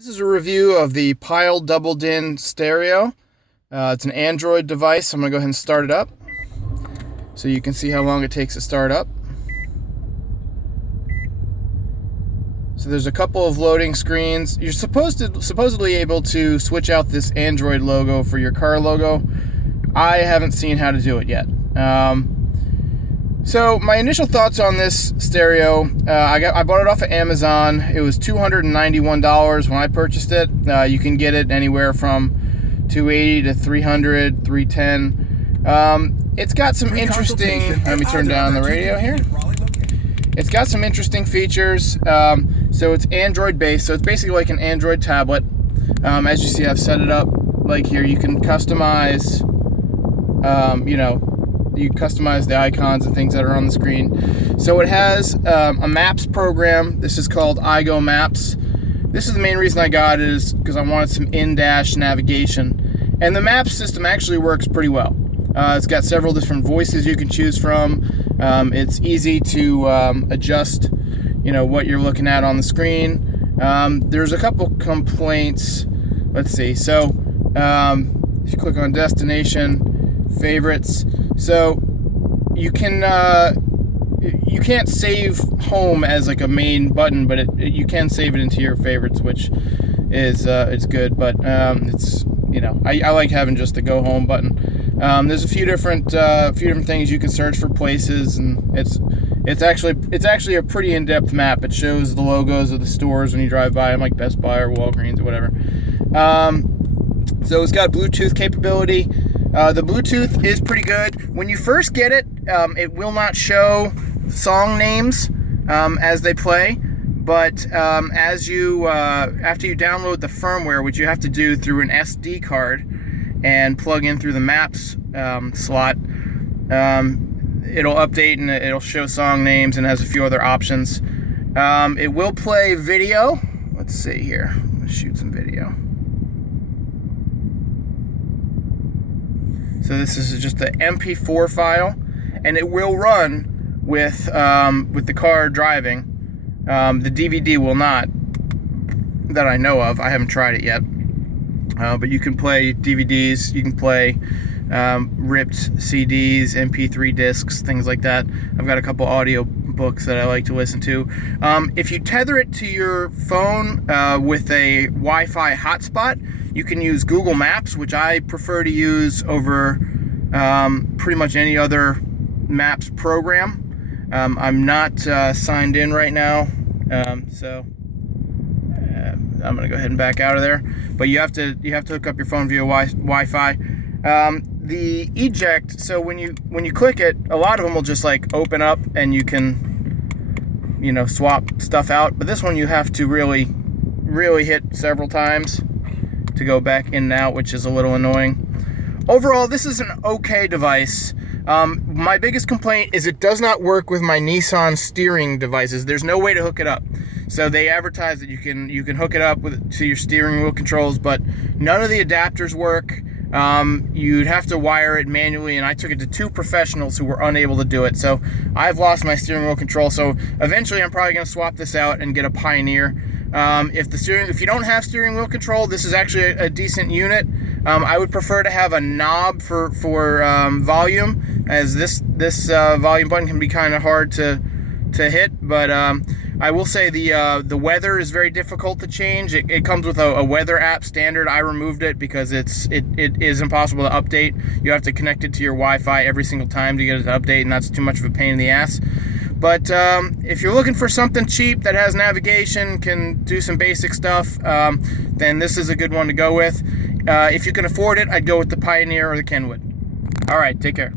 This is a review of the Pyle double DIN stereo. It's an Android device. I'm going to go ahead and start it up so you can see how long it takes to start up. So there's a couple of loading screens. You're supposedly able to switch out this Android logo for your car logo. I haven't seen how to do it yet. So my initial thoughts on this stereo, I bought it off of Amazon. It was $291 when I purchased it. You can get it anywhere from $280 to $300, $310. It's got some interesting. Let me turn down the radio here. It's got some interesting features. So it's Android based, so it's basically like an Android tablet. As you see, I've set it up like here. You can customize, you customize the icons and things that are on the screen. So it has a maps program. This is called iGo Maps. This is the main reason I got it, is because I wanted some in-dash navigation. And the map system actually works pretty well. It's got several different voices you can choose from. It's easy to adjust, what you're looking at on the screen. There's a couple complaints. Let's see. So if you click on destination, favorites, so you can't save home as like a main button, but you can save it into your favorites, which is it's good. But it's I like having just the go home button. There's a few different things you can search for places, and it's actually a pretty in-depth map. It shows the logos of the stores when you drive by them, like Best Buy or Walgreens or whatever. So it's got Bluetooth capability. The Bluetooth is pretty good. When you first get it, it will not show song names as they play, but after you download the firmware, which you have to do through an SD card and plug in through the Maps slot, it'll update and it'll show song names and has a few other options. It will play video. Let's see here. Let's shoot some video. So this is just an MP4 file, and it will run with the car driving. The DVD will not, that I know of. I haven't tried it yet. But you can play DVDs, you can play ripped CDs, MP3 discs, things like that. I've got a couple audio books that I like to listen to. If you tether it to your phone with a Wi-Fi hotspot, you can use Google Maps, which I prefer to use over pretty much any other Maps program. I'm not signed in right now, so I'm gonna go ahead and back out of there. But you have to hook up your phone via Wi-Fi. The eject. So when you click it, a lot of them will just like open up and you can swap stuff out. But this one you have to really hit several times to go back in and out, which is a little annoying. Overall, this is an okay device. My biggest complaint is it does not work with my Nissan steering devices. There's no way to hook it up. So they advertise that you can hook it up to your steering wheel controls, but none of the adapters work. You'd have to wire it manually, and I took it to two professionals who were unable to do it. So I've lost my steering wheel control. So eventually I'm probably going to swap this out and get a Pioneer. If you don't have steering wheel control, this is actually a decent unit. I would prefer to have a knob for volume, as this volume button can be kind of hard to hit. But I will say the weather is very difficult to change. It comes with a weather app standard. I removed it because it is impossible to update. You have to connect it to your Wi-Fi every single time to get it to update, and that's too much of a pain in the ass. But if you're looking for something cheap that has navigation, can do some basic stuff, then this is a good one to go with. If you can afford it, I'd go with the Pioneer or the Kenwood. All right, take care.